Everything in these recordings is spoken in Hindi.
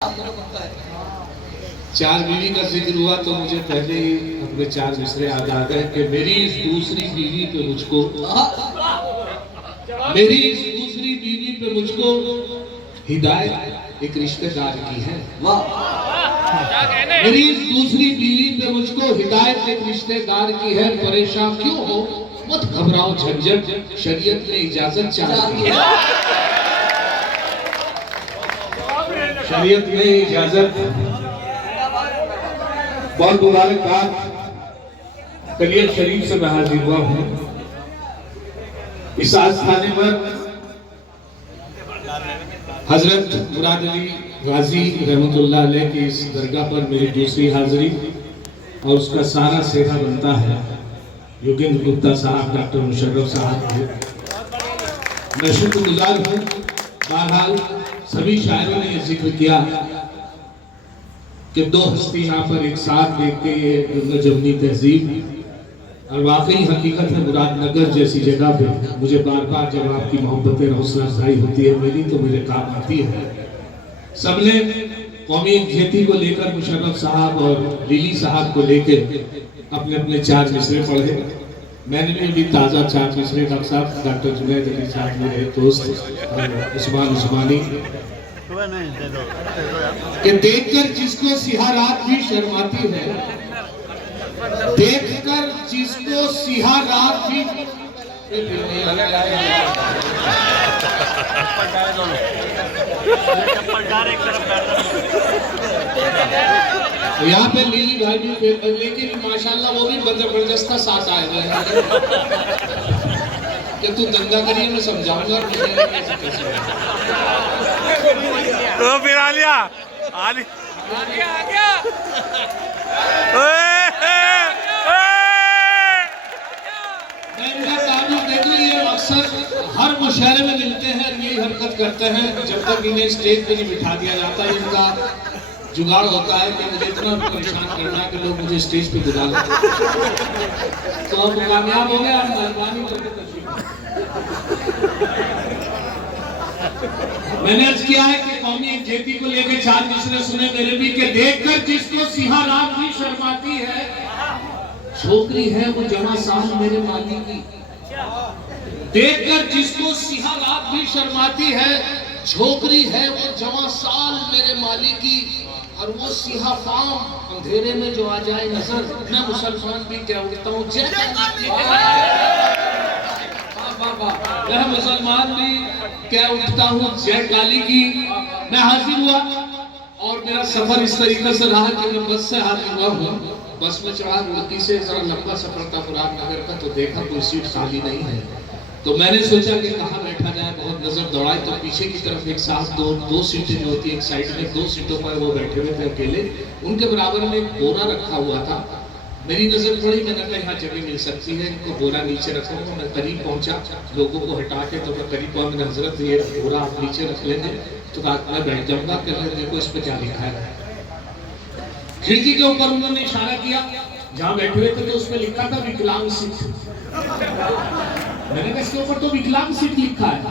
चार बीवी का जिक्र हुआ तो मुझे पहले ही अपने चार मिसरे याद आ गए कि मेरी इस दूसरी बीवी पे मुझको हिदायत एक रिश्तेदार की है। मेरी इस दूसरी बीवी पे मुझको हिदायत एक रिश्तेदार की है। परेशान क्यों हो, मत घबराओ, झंझट शरीयत ने इजाजत चाही है। शरीयत में इजाजत। बहुत मुबारकबाद। कलियर शरीफ से मैं हाजिर हुआ हूँ इस आस्थाने पर। हजरत मुराद अली गाजी रहमतुल्लाह अलैह की इस दरगाह पर मेरी दूसरी हाजिरी और उसका सारा सेवा बनता है योगेंद्र गुप्ता साहब, डॉक्टर मुशर्रफ साहब। मैं शुक्रगुजार हूँ। बहरहाल सभी शायरों ने यह जिक्र किया कि दो हस्ती यहाँ पर एक साथ देख के ये जमनी तहजीब, और वाकई हकीकत है मुरादनगर जैसी जगह पे मुझे बार बार जब आपकी मोहब्बतें हौसला अफजाई होती है मेरी तो मेरे काम आती है। सबने कौमी खेती को लेकर मुशर्रफ साहब और लिली साहब को लेकर अपने अपने चार मिसरे पढ़े। मैंने भी अभी ताज़ा चार मिसरे डॉक्टर साहब डॉक्टर जुनैद अली साहब मेरे दोस्त उस्मान उस्मानी कि देखकर जिसको सिहा रात भी शर्माती है, देखकर जिसको सिहा रात भी यहाँ पे लीली भाई भी, लेकिन माशाल्लाह वो भी जबरदस्त साथ आए हुए हैं कि तू दंगा करिए मैं समझाऊंगा। तो फिर आ गया देखो ये अक्सर हर मुशायरे में मिलते हैं, यही हरकत करते हैं। जब तक इन्हें स्टेज पे नहीं बिठा दिया जाता इनका जुगाड़ होता है कि मुझे इतना परेशान करना है कि लोग मुझे स्टेज पे बुला लें। तो अब कामयाब हो गया। मेहरबानी करके तशरीफ। मैंने अर्ज किया है कि कौमी खेती को लेकर चार मिसरे सुने मेरे भी कि देखकर जिसको सिहा रात भी शर्माती है, छोकरी है वो जमा साल मेरे माली की। देखकर जिसको सिहा रात भी शर्माती है, छोकरी है वो जमा साल मेरे माली की। और वो सिहा फाम अंधेरे में जो आ जाए नजर, मैं मुसलमान भी क्या उठता हूँ मैं मुसलमान भी क्या उठता हूँ जय काली की। मैं हाजिर हुआ और मेरा सफर इस तरीके से रहा कि मैं बस से हाजिर हुआ हूँ। बस में चढ़ा, रुड़की से जरा लंबा सफर था मुरादनगर का, तो देखा कोई सीट खाली नहीं है। तो मैंने सोचा कि कहाँ बैठा जाए, बहुत नजर दौड़ाई तो पीछे की तरफ एक साथ दो सीटें जो होती है, एक साइड में दो सीटों पर वो बैठे हुए थे अकेले। उनके बराबर में एक बोरा रखा हुआ था। मेरी नजर पड़ी, मैंने कहा यहाँ जगह मिल सकती है, इनको बोरा नीचे रखो। मैं करीब पहुंचा, लोगों को हटा के तो मैं करीब पहुंचा। मैंने हजरत ये बोरा आप नीचे रख लेंगे तो मैं बैठ जाऊंगा। कहने देखो इस पे क्या लिखा है। खिड़की के ऊपर उन्होंने इशारा किया, जहाँ बैठे हुए थे तो उसमें लिखा था विकलांग सीट। मैंने कहा इसके ऊपर तो विकलांग सीट लिखा है,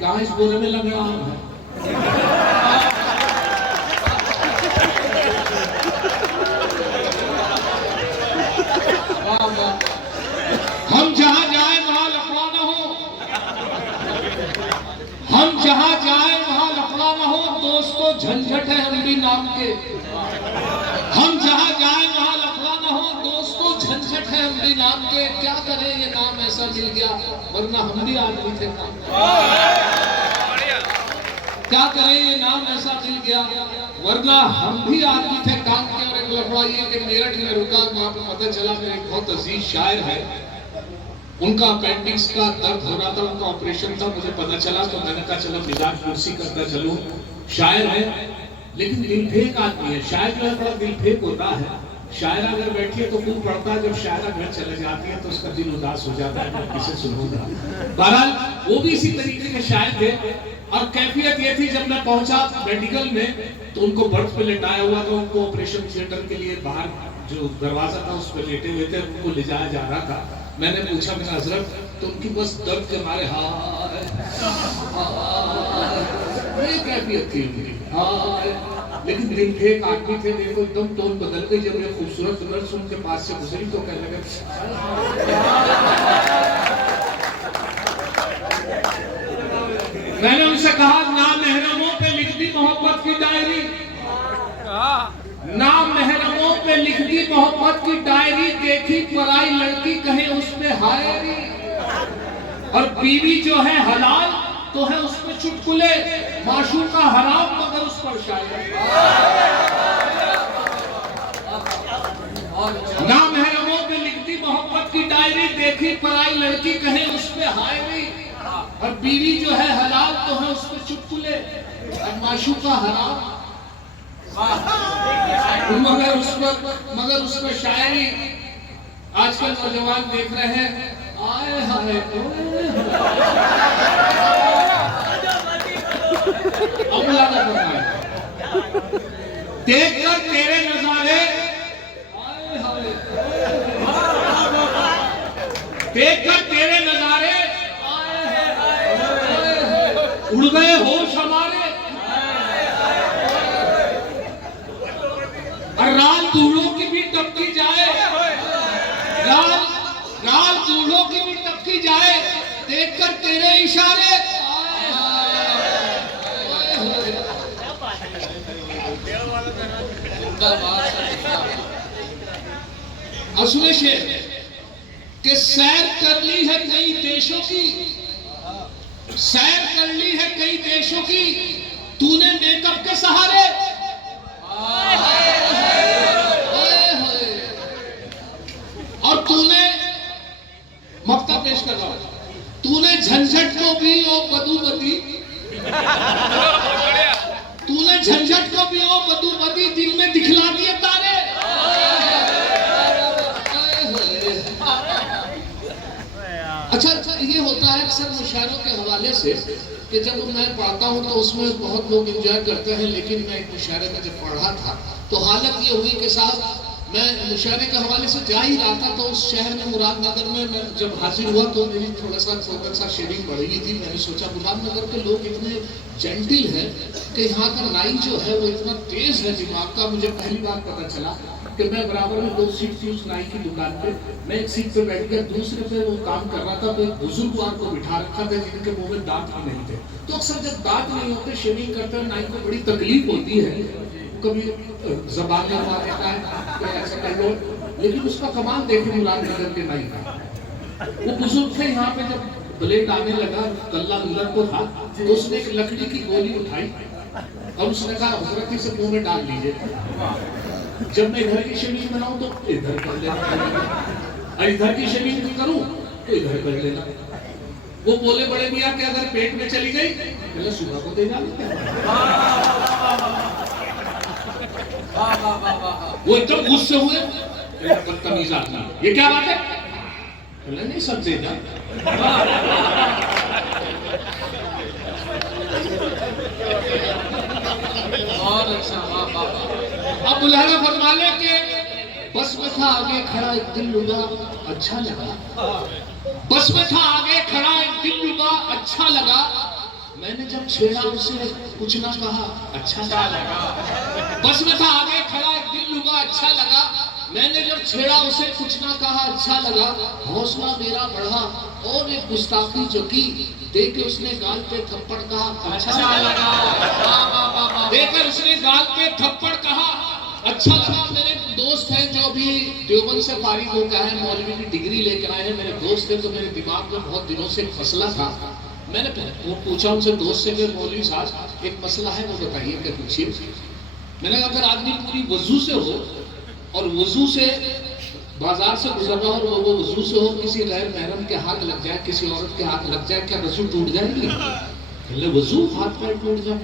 कहाँ इस बोरे में लग रहा है। हम जहां जाए वहां लफड़ा न हो, हम जहां जाए वहां लफड़ा न हो, दोस्तों झंझट है हम भी नाम के। हम जहां जाए वहां लफड़ा न हो, दोस्तों झंझट है हम भी नाम के। क्या करें ये नाम ऐसा मिल गया, वरना हम भी आदमी थे। क्या करें ये नाम ऐसा मिल गया, वरना हम भी आदमी थे काम के। और एक लफड़ा ये कि मेरठ में रुका, वहां पर पता चला मेरे एक बहुत अजीज शायर है, उनका अपेंडिक्स का दर्द हो रहा था, उनका ऑपरेशन था। मुझे पता चला तो मैंने कहा चलो मिजाज कुर्सी करता चलूं। शायर है लेकिन दिलफेक आदमी है। शायर जो है बड़ा दिलफेक होता है। शायरा अगर बैठी है तो खूब पढ़ता है, जब शायरा घर चले जाती है तो उसका दिल उदास हो जाता है, मैं किसे सुनूंगा। बहरहाल वो भी इसी तरीके के शायर थे। और कैफियत ये थी, जब मैं पहुंचा मेडिकल में तो उनको बर्थ पे लेटाया हुआ था। उनको ऑपरेशन थिएटर के लिए बाहर जो दरवाजा था उस पर लेटे हुए थे, उनको ले जाया जा रहा था। मैंने पूछा मेरा हजरत, तो उनकी बस दर्द के मारे हाय ये कैफियत थी उनकी। लेकिन दिन के एक आदमी थे, देखो एकदम टोन बदल गई जब ये खूबसूरत नर्स उनके पास से गुजरी तो कहने लगे, मैंने उनसे कहा ना महरमों पे लिख दी मोहब्बत की डायरी, ना महरमों पे लिख दी मोहब्बत की डायरी, देखी पराई लड़की कहे उस पे हायरी, और बीवी जो है हलाल तो है उसमें चुटकुले, माशूका हराम मगर उस पर शायरी। ना महरमों पे लिखती मोहब्बत की डायरी, देखी पराई लड़की कहे उस पे हायरी, और बीवी जो है हलाल तो है उस पे चुटकुले, और माशूका हराम मगर उस पर शायरी। आजकल नौजवान देख रहे हैं, आए हाय देख कर तेरे नजारे, देख कर तेरे नजारे, उड़ गए होश हमारे, और राल दूल्हों की भी टपकी जाए, राल दूल्हों की भी टपकी जाए, देखकर तेरे इशारे। असुर शेर के सैर कर ली है कई देशों की, सैर कर ली है कई देशों की, तूने मेकअप के सहारे, और तूने मक्ता पेश कर रहा हूं, तूने झंझट को भी ओ बदूबदी, तूने झंझट को भी ओ बदूबदी दिल में दिखला दिए तारे। अच्छा ये होता है अक्सर मुशायरों के हवाले से कि जब मैं पढ़ता हूँ तो उसमें बहुत लोग एंजॉय करते हैं, लेकिन मैं एक मुशायरे में जब पढ़ा था तो हालत ये हुई कि साहब मैं मुशायरे के हवाले से जा ही रहा था, तो उस शहर में मुरादनगर में मैं जब हाजिर हुआ तो मेरी थोड़ा सा शेडिंग बढ़ गई थी। मैंने सोचा मुरादनगर के लोग इतने जेंटिल हैं कि यहाँ का नाई जो है वो इतना तेज है दिमाग का। मुझे पहली बार पता चला कि मैं बराबर में 2 सीट थी उस नाई की दुकान पे, मैं एक सीट पे बैठ गया, दूसरे पे वो काम कर रहा था, तो एक बुजुर्गवार को बिठा रखा था जिनके मुंह में दांत भी नहीं थे। तो अक्सर जब दांत नहीं होते शेविंग करते नाई को बड़ी तकलीफ होती है, कभी जबान लगा देता है, कोई ऐसा कर लो, लेकिन उसका कमाल देखे मुरादनगर के नाई का। वो बुजुर्ग थे, यहाँ पे जब ब्लेड आने लगा कल्ला अंदर को था, तो उसने एक लकड़ी की गोली उठाई और उसने कहा हजरत इसे मुंह में डाल लीजिए, जब मैं इधर की शेविंग बनाऊं तो इधर कर लेना, और इधर की शेविंग करूं तो इधर कर लेना। वो बोले बड़े मियां कि अगर पेट में चली गई तो सुबह को दे डालते। वो एकदम गुस्से हुए, बदतमीज आदमी, ये क्या बात है? बोले नहीं सब दे जा। और अच्छा अब दुल्हन फरमाने के बस में था आगे खड़ा एक दिल लुगा अच्छा लगा, बस में था आगे खड़ा एक दिल लुगा अच्छा लगा, मैंने जब छेड़ा उसे कुछ ना कहा अच्छा लगा। बस में था आगे खड़ा एक दिल लुगा अच्छा लगा, मैंने जब छेड़ा उसे कुछ ना कहा अच्छा लगा, हौसला मेरा बढ़ा और एक गुस्ताखी जो की, देखे उसने गाल पे थप्पड़ कहा अच्छा लगा, देकर उसने गाल पे थप्पड़ कहा अच्छा लगा। मेरे दोस्त हैं जो अभी देवबंद से फारिग होकर आए, मौलवी की डिग्री लेकर आए हैं, मेरे दोस्त हैं, तो मेरे दिमाग में बहुत दिनों से एक मसला था। मैंने वो पूछा उनसे दोस्त से कि मौलवी साहब एक मसला है वो बताइए, क्या पूछिए। मैंने अगर आदमी पूरी वजू से हो और वजू से बाजार से गुजर रहा हो और वो वजू से हो, किसी गैर महरम के हाथ लग जाए, किसी औरत के हाथ लग जाए, क्या वजू टूट जाएगी? वजू हाथ पैर टूट जाए।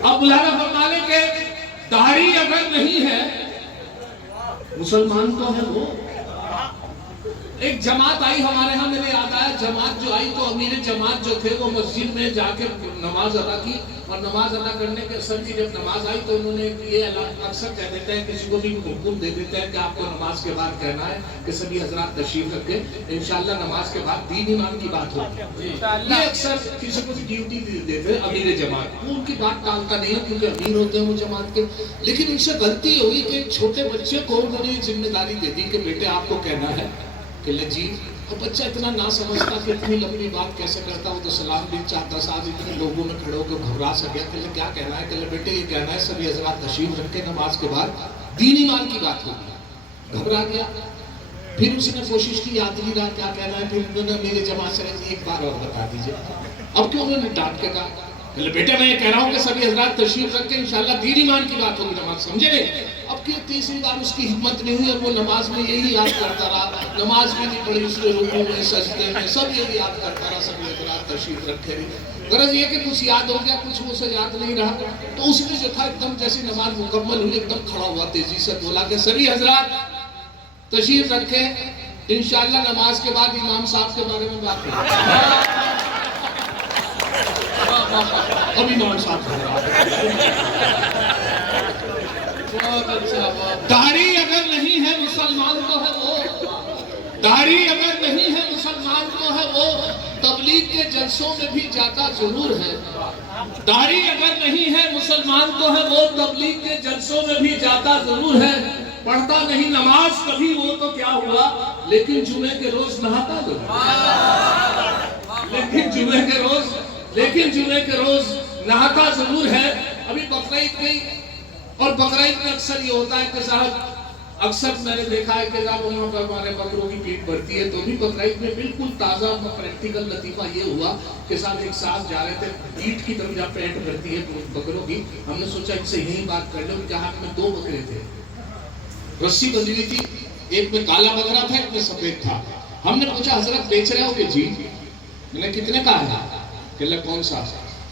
अब बुलाना फरमाने के दाढ़ी अगर नहीं है मुसलमान तो है वो, एक जमात आई हमारे यहाँ, मेरे याद आया, जमात जो आई तो अमीर जमात जो थे वो मस्जिद में जाके नमाज अदा की, और नमाज अदा करने के असर की जब नमाज आई तो उन्होंने ये अक्सर कह देते हैं, किसी को भी हुक्म दे देते हैं कि आपको नमाज के बाद कहना है कि सभी हजरात तशरीफ रखें, इंशाल्लाह नमाज के बाद दीन ईमान की बात होगी। ये अक्सर किसी को भी ड्यूटी दे देते हैं अमीर जमात, उनकी बात टालता नहीं है क्योंकि अमीर होते हैं वो जमात के। लेकिन उनसे गलती हुई कि छोटे बच्चे को उन्होंने जिम्मेदारी दे दी कि बेटे आपको कहना है कि जी, और बच्चा इतना ना समझता कि इतनी लंबी बात कैसे करता, वो तो सलाम भी चाहता, साथ इतने लोगों में खड़े होकर घबरा सा गया। कहले क्या कहना है? कहले बेटे ये कहना है सभी हजरात तशरीफ रखे, नमाज के बाद दीन ईमान की बात होगी। घबरा गया, फिर उसने कोशिश की, याद नहीं रहा क्या कहना है, फिर उन्होंने मेरे जमात से एक बार और बता दीजिए। अब क्यों उन्होंने डांट के कहा, कहले बेटे मैं ये कह रहा हूँ कि सभी हजरात तशरीफ रखे, इंशाल्लाह दीन ईमान की बात होगी, नमाज समझे नहीं? अब की तीसरी बार उसकी हिम्मत नहीं हुई और वो नमाज में यही याद करता रहा, नमाज भी नहीं पढ़ी उसने, रुकू में सजदे में सब यही याद करता रहा, सभी हजरात तशरीफ रखे। गरज ये कि कुछ याद हो गया, कुछ उसे याद नहीं रहा, तो उसने जो था एकदम जैसी नमाज मुकम्मल हुई एकदम खड़ा हुआ, तेजी से बोला कि सभी हजरात तशरीफ रखे, इंशाल्लाह नमाज के बाद इमाम साहब के बारे में बात करेंगे। अब इमाम साहब दाढ़ी अगर नहीं है मुसलमान तो है वो, दाढ़ी अगर नहीं है मुसलमान तो है वो, तबलीग के जलसों में भी जाता जरूर है। दाढ़ी अगर नहीं है मुसलमान तो है वो, तबलीग के जलसों में भी जाता जरूर है। पढ़ता नहीं नमाज कभी वो तो क्या हुआ, लेकिन जुमे के रोज नहाता जरूर, लेकिन जुमे के रोज नहाता जरूर है। अभी बकरीद गई, और बकरीद में अक्सर ये होता है कि साहब, अक्सर मैंने देखा है कि जब वहाँ पर हमारे बकरों की पीठ बढ़ती है, तो भी बकरीद में बिल्कुल ताज़ा प्रैक्टिकल लतीफ़ा ये हुआ कि साहब एक साथ जा रहे थे, पीठ की तरफ जहाँ पेंट बढ़ती है बकरों की, हमने सोचा इनसे यही बात कर लो। उनके हाथ में 2 बकरे थे, रस्सी बंधी हुई थी, एक में काला बकरा था, एक में सफेद था। हमने पूछा हजरत बेच रहे हो कि जी? मैंने कितने का है? कहले कौन सा,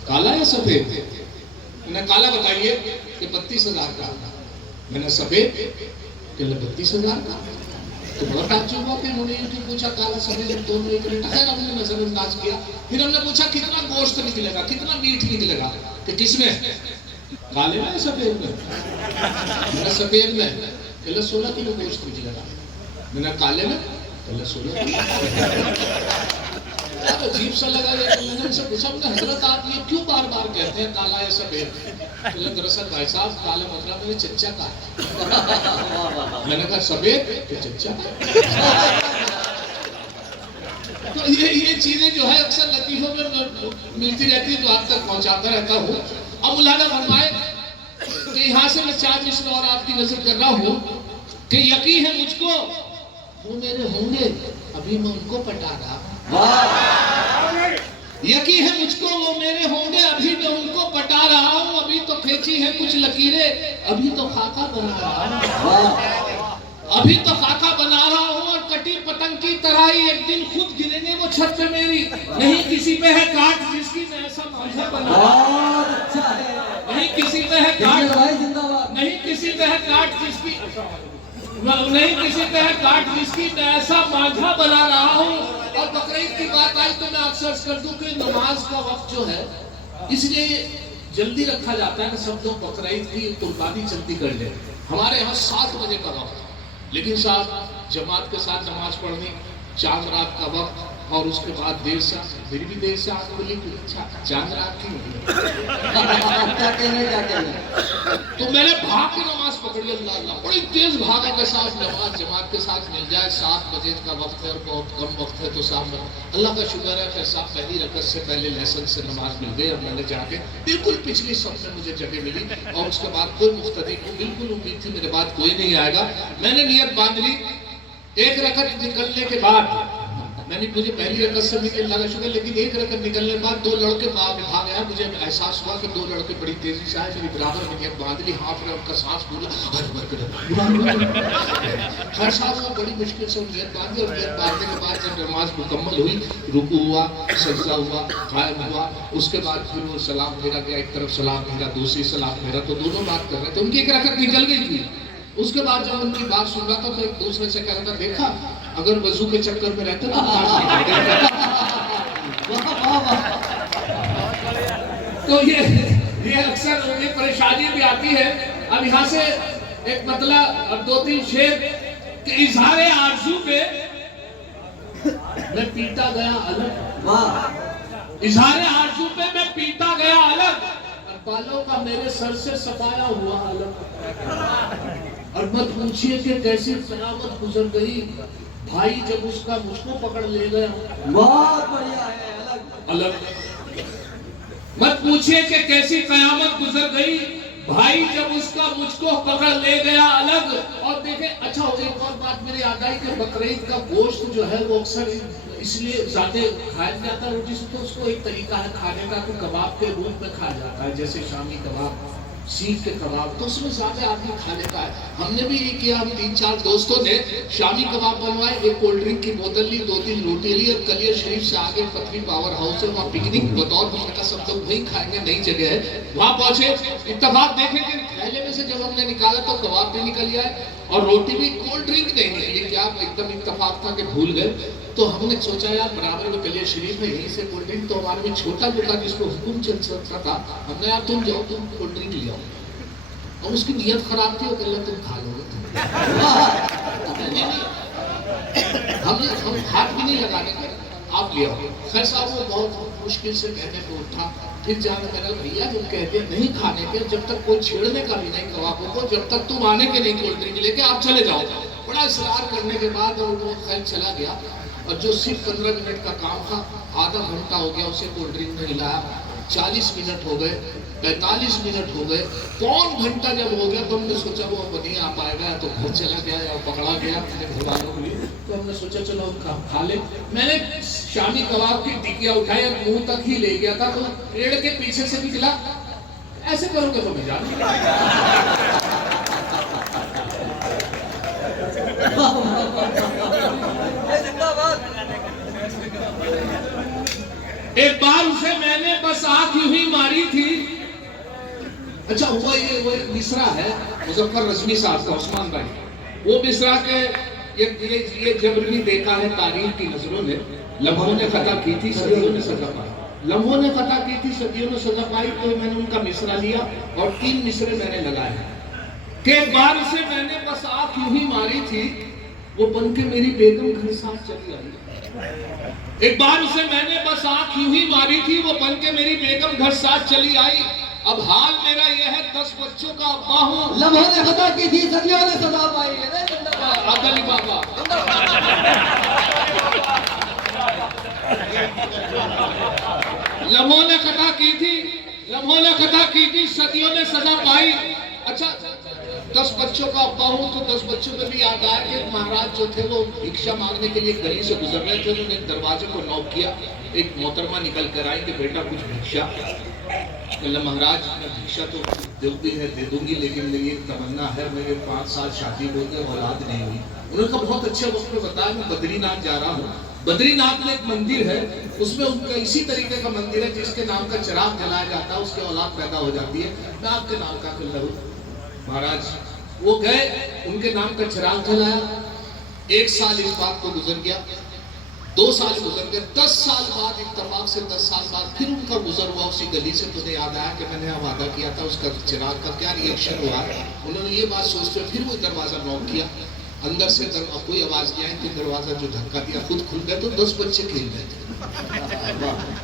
काला या सफेद? मैंने काला बताइए कि 32,000 का। मैंने सफेद, कहले 32,000 का। तो बड़ा ताज्जुब हुआ कि उन्होंने यूं पूछा काला सफेद दोनों एक रेट है, हमने नजरअंदाज किया। फिर हमने पूछा कितना गोश्त निकलेगा, कितना मीट निकलेगा? कि किसमें, काले में सफेद में? मैंने सफेद में, कहले 16 किलो गोश्त निकलेगा। मैंने काले में, कहले 16 किलो। अजीब सा लगा ये, तो मैंने उनसे पूछा, हजरत आप ये क्यों बार बार कहते हैं काला या सफेद? तो दरअसल भाई साहब काला बकरा मेरे चच्चा का। मैंने कहा सफेद के चच्चा का। तो ये चीजें जो है अक्सर लतीफों में मिलती रहती है, तो आप तक पहुंचाता रहता हूँ। अब मुलाजा फरमाए कि यहाँ से मैं 4 मिसरे और आपकी नजर कर रहा हूँ कि यकीन है मुझको वो मेरे होंगे, अभी मैं उनको पटा रहा हूँ। यकीन है मुझको वो मेरे होंगे, अभी मैं उनको पटा रहा हूँ। अभी तो खींची है कुछ लकीरें, अभी तो खाका बना रहा हूँ, अभी तो खाका बना रहा हूँ। और कटी पतंग की तरह ही एक दिन खुद गिरेंगे वो छत पे मेरी। नहीं किसी पे है काट जिसकी मैं ऐसा मांझा बना, नहीं किसी पे है काट, नहीं किसी पे है काट जिसकी, नहीं किसी पे है काट जिसकी मैं ऐसा मांझा बना रहा हूँ। और बकरीद की बात आई तो मैं अक्सर कर दूं कि नमाज का वक्त जो है इसलिए जल्दी रखा जाता है कि सब लोग बकरीद की कुर्बानी जल्दी कर ले। हमारे यहाँ 7 बजे का वक्त, लेकिन साहब जमात के साथ नमाज पढ़नी, चांद रात का वक्त, और उसके बाद देर से, फिर भी देर से आँख खुली, चांद रात की तो मैंने भाग के नमाज पकड़ी। अल्लाह बड़ी तेज भागा के साथ नमाज जमात के साथ मिल जाए। 7 बजे का वक्त है और बहुत कम वक्त है, तो साहब अल्लाह का शुक्र है फिर साहब पहली रकअत से पहले लेसन से नमाज मिल गई और मैंने जाके बिल्कुल पिछली सफ में मुझे जगह मिली। और उसके बाद कोई मुख्तदी को बिल्कुल उम्मीद थी मेरे बाद कोई नहीं आएगा। मैंने नियत बांध ली। 1 रकअत निकलने के बाद मैंने, मुझे पहली रकअत से भी अल्लाह का शुक्र, लेकिन 1 रकअत निकलने के बाद 2 लड़के भाग आया। मुझे एहसास हुआ कि 2 लड़के बड़ी तेजी से आए, मेरी बराबर में नियत बांध ली, हाथ में उनका सांस बोला हर साहब वो बड़ी मुश्किल से नियत बांधी। और नियत बांधने के बाद जब नमाज मुकम्मल हुई, रुकू हुआ, सजदा हुआ, कायम हुआ, उसके बाद फिर वो सलाम फेरा गया, एक तरफ सलाम फेरा, दूसरी सलाम फेरा, तो दोनों बात कर रहे थे। उनकी 1 रकअत निकल गई थी। उसके बाद जब उनकी बात सुन रहा था तो एक दूसरे से कह रहा था, देखा अगर वजू के चक्कर में रहते तो नमाज नहीं पढ़ते। तो ये अक्सर ये परेशानी भी आती है। अब यहाँ से एक मतलब अब 2-3 शेर के इजहार आरज़ू पे मैं पीटा गया अलग, इजहार आरज़ू पे मैं पीटा गया अलग, और बालों का मेरे सर से सफाया हुआ अलग। और मत पूछिए कि कैसी कयामत गुजर गई भाई जब उसका मुझको पकड़ ले गया। बहुत बढ़िया है, अलग अलग। मत पूछिए कि कैसी कयामत गुजर गई भाई जब उसका मुझको पकड़ ले गया अलग। और देखे अच्छा हो, एक और बात मेरी याद आई कि बकरीद का गोश्त जो है वो अक्सर इसलिए ज्यादा खाया जाता है रोटी से, तो उसको एक तरीका है खाने का कि कबाब के रूप में खाया जाता है, जैसे शामी कबाब, सीख के कबाब, तो उसमें ज्यादा आदमी खाने का है। हमने भी ये किया, हम 3-4 दोस्तों ने शामी कबाब बनवाए, एक कोल्ड ड्रिंक की बोतल ली, 2-3 रोटी ली, और कलियर शरीफ से आगे पथरी पावर हाउस है, वहाँ पिकनिक बतौर का सब लोग वही खाएंगे, नई जगह है, वहाँ पहुंचे। इत्तेफाक देखे कि थैले में से जब हमने निकाला तो कबाब भी निकल गया और रोटी भी, कोल्ड ड्रिंक नहीं निकली। क्या एकदम इत्तेफाक था कि भूल गए। तो हमने सोचा यार बराबर में कलियर शरीफ में यहीं से कोल्ड ड्रिंक, तो हमारे में छोटा बेटा जिसको हुक्म चल सकता था, हमने यार तुम जाओ तुम कोल्ड ड्रिंक ले आओ, और उसकी नीयत खराब थी, वो कह रहा तुम खा लोगे। हम हाथ भी नहीं लगाने के, आप ले आओ। खैर साहब वो बहुत मुश्किल से कहने को उठा, फिर जाने लगा भैया जब कहते हैं नहीं खाने के, जब तक कोई छेड़ने का भी नहीं कबाबों को, जब तक तुम आने के नहीं कोल्ड ड्रिंक लेके आप चले जाओ। बड़ा इसरार करने के बाद और वो खैर चला गया, और जो सिर्फ 15 मिनट का काम था आधा घंटा हो गया उसे कोल्ड ड्रिंक में हिलाया, 40 मिनट हो गए, 45 मिनट हो गए, पौन घंटा जब हो गया तो हमने सोचा वो अब नहीं आ पाएगा, तो घर चला गया या पकड़ा गया अपने घर वालों को लिए। तो हमने सोचा चलो हम खा ले। मैंने शामी कबाब की टिकिया उठाई और मुंह तक ही ले गया था, तो पेड़ के पीछे से निकला, ऐसे करोगे तो मैं जान। एक बार उसे मैंने बस आंख यूं ही मारी थी। अच्छा हुआ वो एक मिसरा है मुजफ्फर रजवी साहब का, उस्मान भाई, वो मिसरा के ये जब भी देखा है तारीख की नजरों ने, लम्हों ने खता की थी सदियों ने सजा पाई, लम्हों ने खता की थी सदियों ने सजा पाई। तो मैंने उनका मिसरा लिया और 3 मिसरे मैंने लगाए कि एक बार उसे मैंने बस आंख यूं ही मारी थी, वो बन के मेरी बेगम घर साथ चली आई। एक बार उसे मैंने बस आंख यूं ही मारी थी, वो बन के मेरी बेगम घर साथ चली आई। अब हाल मेरा यह है 10 बच्चों का अब्बा हूँ, लम्हों ने खता की थी सदियों ने सजा पाई। अदली बाबा लम्हों ने खता की थी, लम्हों ने खता की थी, सदियों ने सजा पाई। अच्छा 10 बच्चों का अब्बा हूँ, तो 10 बच्चों में भी याद आया कि महाराज जो थे वो भिक्षा मांगने के लिए गली से गुजर रहे थे, उन्होंने दरवाजे को नॉक किया, एक मोहतरमा निकल कर आई कि बेटा कुछ भिक्षा। बोला महाराज मैं भिक्षा तो देती है दे दूंगी, लेकिन मेरी एक तमन्ना है, मेरे 5 साल शादी हो गई, औलाद नहीं हुई। उन्होंने कहा बहुत अच्छे वक्त में बताया, मैं बद्रीनाथ जा रहा हूँ, बद्रीनाथ में एक मंदिर है, उसमें उनका इसी तरीके का मंदिर है जिसके नाम का चिराग जलाया जाता है, उसके औलाद पैदा हो जाती है, मैं आपके नाम का कर लूँ। महाराज वो गए, उनके नाम का चिराग जलाया, 1 साल इस बात को गुजर गया, 2 साल गुजर गए, 10 साल बाद इत्तेफाक से 10 साल बाद फिर उनका गुजर हुआ उसी गली से। तुझे याद आया कि मैंने वादा किया था, उसका चिराग का क्या रिएक्शन हुआ। उन्होंने ये बात सोचते फिर वो दरवाजा नॉक किया, अंदर से कोई आवाज नहीं आई, तो दरवाजा जो धक्का दिया खुद खुल गया, तो 10 बच्चे खेल रहे थे।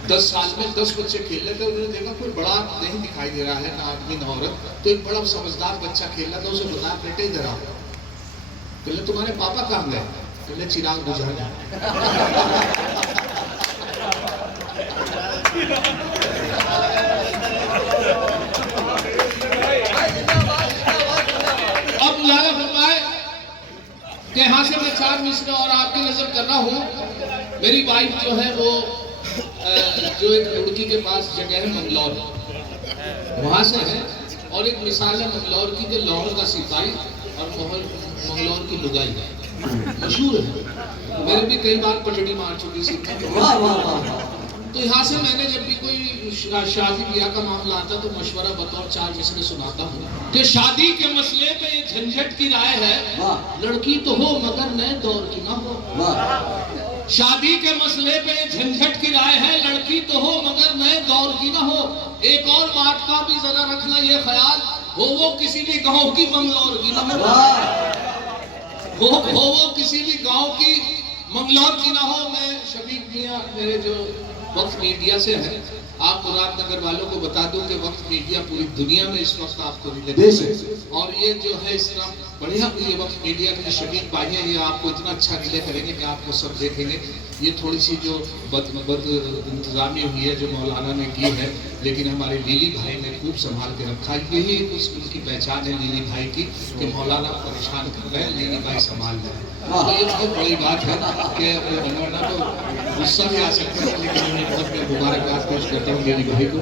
10 साल में 10 बच्चे खेल रहे थे। उन्होंने देखा कोई बड़ा नहीं दिखाई दे रहा है, ना आदमी ना औरत, तो एक बड़ा समझदार बच्चा खेल रहा था, उसे बताया बेटे इधर आओ। बोले तुम्हारे पापा कहाँ गए? बोले चिराग बुझाने। अब लाला फरमाए कि यहाँ से मैं 4 मिसरे और आपकी नजर कर रहा हूँ। मेरी वाइफ जो है वो जो एक लड़की के पास जगह है मंगलौर, वहां से है, और एक मिसाल है मंगलौर की कि लाहौर का सिपाही और मंगलौर की लुगाई मशहूर है, मेरे भी कई बार पटड़ी मार चुकी सी। तो यहाँ से मैंने जब भी कोई शादी ब्याह का मामला आता तो मशवरा बतौर 4 मिसरे सुनाता हूँ कि शादी के मसले पे ये झंझट की राय है, लड़की तो हो मगर नए दौर की ना हो। शादी के मसले पे झंझट की राय है, लड़की तो हो मगर नए दौर की ना हो। एक और बात का भी जरा रखना ये ख्याल, हो वो किसी भी गांव की बंगलौर की ना हो, वो किसी भी गांव की मंगलौर की ना हो। मैं शफीक मियां मेरे जो वक्त मीडिया से है, आप मुरादनगर वालों को बता दूं कि वक्त मीडिया पूरी दुनिया में इस वक्त आपको रिलेटेड है। और ये जो है इस तरह बढ़िया ये वक्त मीडिया के जो शफीक भाई हैं, ये आपको इतना अच्छा रिले करेंगे कि आपको सब देखेंगे। ये थोड़ी सी जो बद इंतजामी हुई है जो मौलाना ने की है, लेकिन हमारे लीली भाई ने खूब संभाल के रखा। यही उनकी पहचान है लीली भाई की कि मौलाना परेशान कर रहे हैं, लीली भाई संभाल रहे हैं। तो ये बहुत बड़ी बात है कि मौलाना को गुस्सा भी आ सकता है, लेकिन उन्हें बहुत मैं मुबारकबाद पेश करता हूँ लीली भाई को।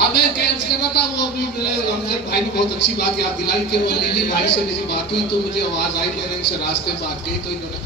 अब मैं कैंस कर रहा था, वो अभी मेरे अमजद भाई ने बहुत अच्छी बात याद दिलाई कि वो लीली भाई से मेरी बात हुई तो मुझे आवाज आई, मैंने इनसे रास्ते में बात की तो इन्होंने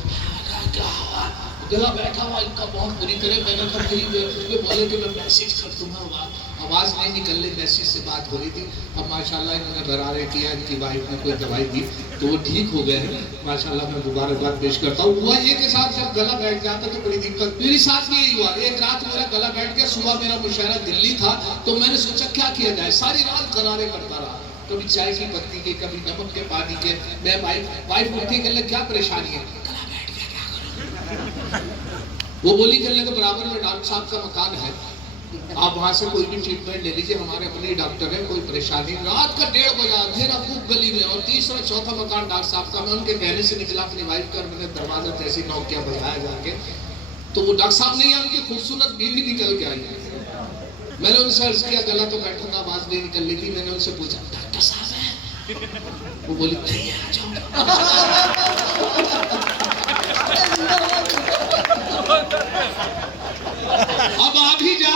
जगह बैठा हुआ इनका बहुत बुरी तरह, मैंने कहा मुझे बोले कि मैं मैसेज कर दूंगा, आवाज नहीं निकल रही, मैसेज से बात हो रही थी। अब माशाल्लाह इन्होंने बरारे किया, इनकी वाइफ ने कोई दवाई दी तो वो ठीक हो गए हैं माशाल्लाह। मैं मुबारकबाद पेश करता हूँ। हुआ ये के साथ जब गला बैठ जाता तो बड़ी दिक्कत, मेरे साथ भी यही हुआ। एक रात मेरा गला बैठ गया, सुबह मेरा मुशायरा दिल्ली था तो मैंने सोचा क्या किया जाए, सारी रात गरारे करता रहा, कभी चाय की पत्ती के, कभी नमक के पानी के। मैं वाइफ उठती कहने क्या परेशानी है, वो बोली करने के बराबर में डॉक्टर साहब का मकान है, आप वहां से कोई भी ट्रीटमेंट ले लीजिए, हमारे अपने डॉक्टर है, कोई परेशानी। रात का 1:30 बजे अंधेरा खूब गली में और तीसरा चौथा मकान डॉक्टर साहब का। मैं उनके कहने से निकला अपनी वाइफ का, मैंने दरवाजा जैसे नॉक किया, बजाया जाके तो वो डॉक्टर साहब नहीं आए, उनकी खूबसूरत बीवी निकल के आई। मैंने उनसे अर्ज किया, गला तो बैठा था, आवाज नहीं निकल रही थी। मैंने उनसे पूछा डॉक्टर साहब है? वो बोली नहीं है, आ जाओ। अब आ भी जा,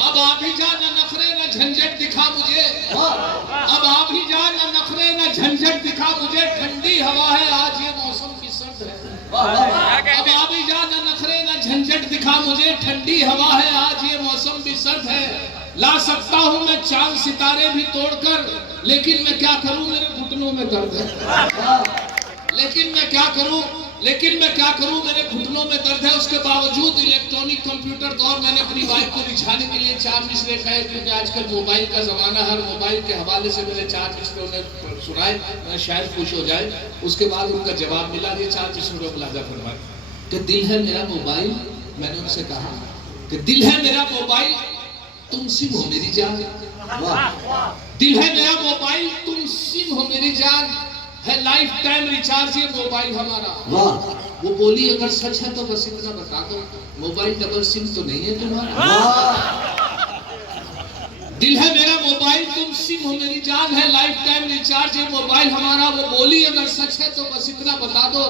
अब आ भी जा, न नखरे न झंझट दिखा मुझे। अब आ भी जा, न नखरे न झंझट दिखा मुझे, ठंडी हवा है आज ये मौसम की सर्द है। अब आ भी जा, न नखरे न झंझट दिखा मुझे, ठंडी हवा है आज ये मौसम भी सर्द है। ला सकता हूँ मैं चांद सितारे भी तोड़कर, लेकिन मैं क्या करूँ मेरे घुटनों में दर्द है। लेकिन मैं क्या करूं मेरे घुटनों में दर्द है। उसके बावजूद इलेक्ट्रॉनिक कंप्यूटर दौर मैंने अपनी वाइफ को रिझाने के लिए 4 मिसरे कहे, क्योंकि आजकल मोबाइल का जमाना, हर मोबाइल के हवाले से मैंने 4 मिसरे उन्हें सुनाए, मैं शायद खुश हो जाए। उसके बाद उनका जवाब मिला, ये 4 मिसरे मुलाजा फरमाए कि दिल है मेरा मोबाइल। मैंने उनसे कहा कि दिल है मेरा मोबाइल, तुम सिम हो मेरी जान। दिल है मेरा मोबाइल, तुम सिम हो मेरी जान, है लाइफ टाइम रिचार्ज ये मोबाइल हमारा। वो बोली अगर सच है तो बस इतना बता दो, मोबाइल डबल सिम तो नहीं है तुम्हारा। दिल है मेरा मोबाइल, तुम सिम हो मेरी जान, है लाइफ टाइम रिचार्ज ये मोबाइल हमारा। वो बोली अगर सच है तो बस इतना बता दो,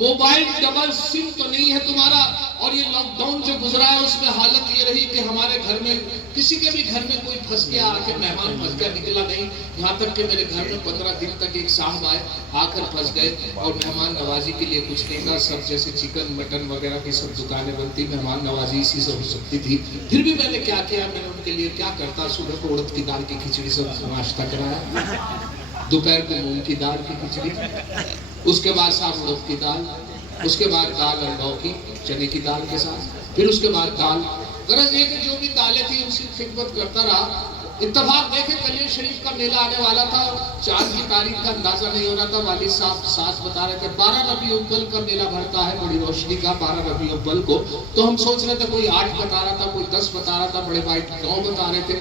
मोबाइल डबल सिम तो नहीं है तुम्हारा। और ये लॉकडाउन जो गुजरा है उसमें हालत ये रही कि हमारे घर में, किसी के भी घर में कोई फंस गया, आके मेहमान फंस गया, निकला नहीं। यहाँ तक कि मेरे घर में 15 दिन तक एक साहब आए, आकर फंस गए और मेहमान नवाजी के लिए कुछ नहीं था। सब जैसे चिकन मटन वगैरह की सब दुकानें बनती, मेहमान नवाजी इसी से हो सकती थी। फिर भी मैंने क्या किया, मैंने उनके लिए क्या करता, सुबह को उड़द की दाल की खिचड़ी सब नाश्ता कराया, दोपहर को मूंग की दाल की खिचड़ी, उसके बाद साहब उड़द की दाल, उसके बाद दाल और लौकी चने की दाल के साथ, फिर उसके बाद दाल। गरज ये कि जो भी दालें थी उनकी खिदमत करता रहा। इत्तेफाक देखे कलियर शरीफ का मेला आने वाला था, चांद की तारीख का अंदाजा नहीं हो रहा था। वालिद साहब साथ बता रहे थे 12 रबी अव्वल का मेला भरता है, बड़ी रोशनी का, 12 रबी अव्वल को। तो हम सोच रहे थे, कोई 8 बता रहा था, कोई 10 बता रहा था, बड़े भाई 9 बता रहे थे,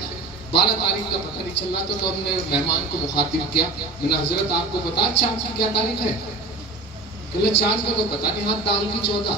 12 तारीख का पता नहीं चल रहा था। तो हमने मेहमान को मुखातिब किया, मैंने हजरत आपको पता चांद की क्या तारीख है? कहले चांद का तो पता नहीं, हाथ दाल की 14।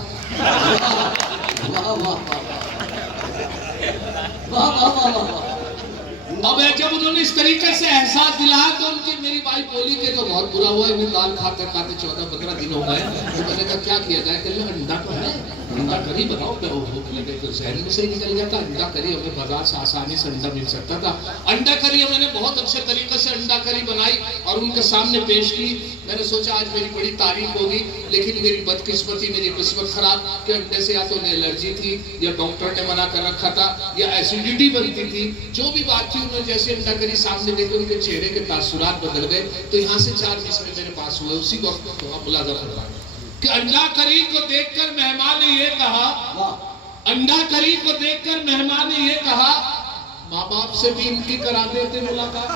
अब जब उन्होंने इस तरीके से एहसास दिलाया तो उनकी मेरी भाई बोली के तो बहुत बुरा हुआ, इन्हें दाल खाते खाते 14-15 दिन हो गए। तो मैंने कहा क्या किया जाए? कहले अंडा तो है, अंडा करी बनाओ। मैं वो भूख लगे तो जहन में से ही निकल गया था अंडा करी, हमें बाजार से आसानी से अंडा मिल सकता था। अंडा करी मैंने बहुत अच्छे तरीके से अंडा करी बनाई और उनके सामने पेश की। मैंने सोचा आज मेरी बड़ी तारीफ होगी, लेकिन मेरी बदकिस्मती, मेरी किस्मत खराब कि अंडे से या तो एलर्जी थी या डॉक्टर ने मना कर रखा था या एसिडिटी बनती थी। जो भी बात थी, उन्होंने जैसे अंडा करी सामने देखे उनके चेहरे के तासुरात बदल गए। तो यहाँ से 4 मिसरे मेरे पास हुए। उसी वक्त मुलाजा फरमाया कि अंडा करी को देखकर मेहमान ने ये कहा, अंडा करी को देखकर मेहमान ने ये कहा, माँ बाप से भी इनकी करा देते मुलाकात।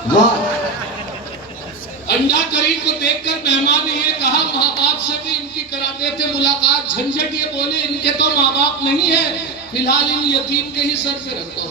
अंडा करी को देखकर मेहमान ने ये कहा, माँ बाप से भी इनकी करा देते मुलाकात। झंझट ये बोले, इनके तो माँ बाप नहीं है, फिलहाल इन यतीम के ही सर पे रख दो।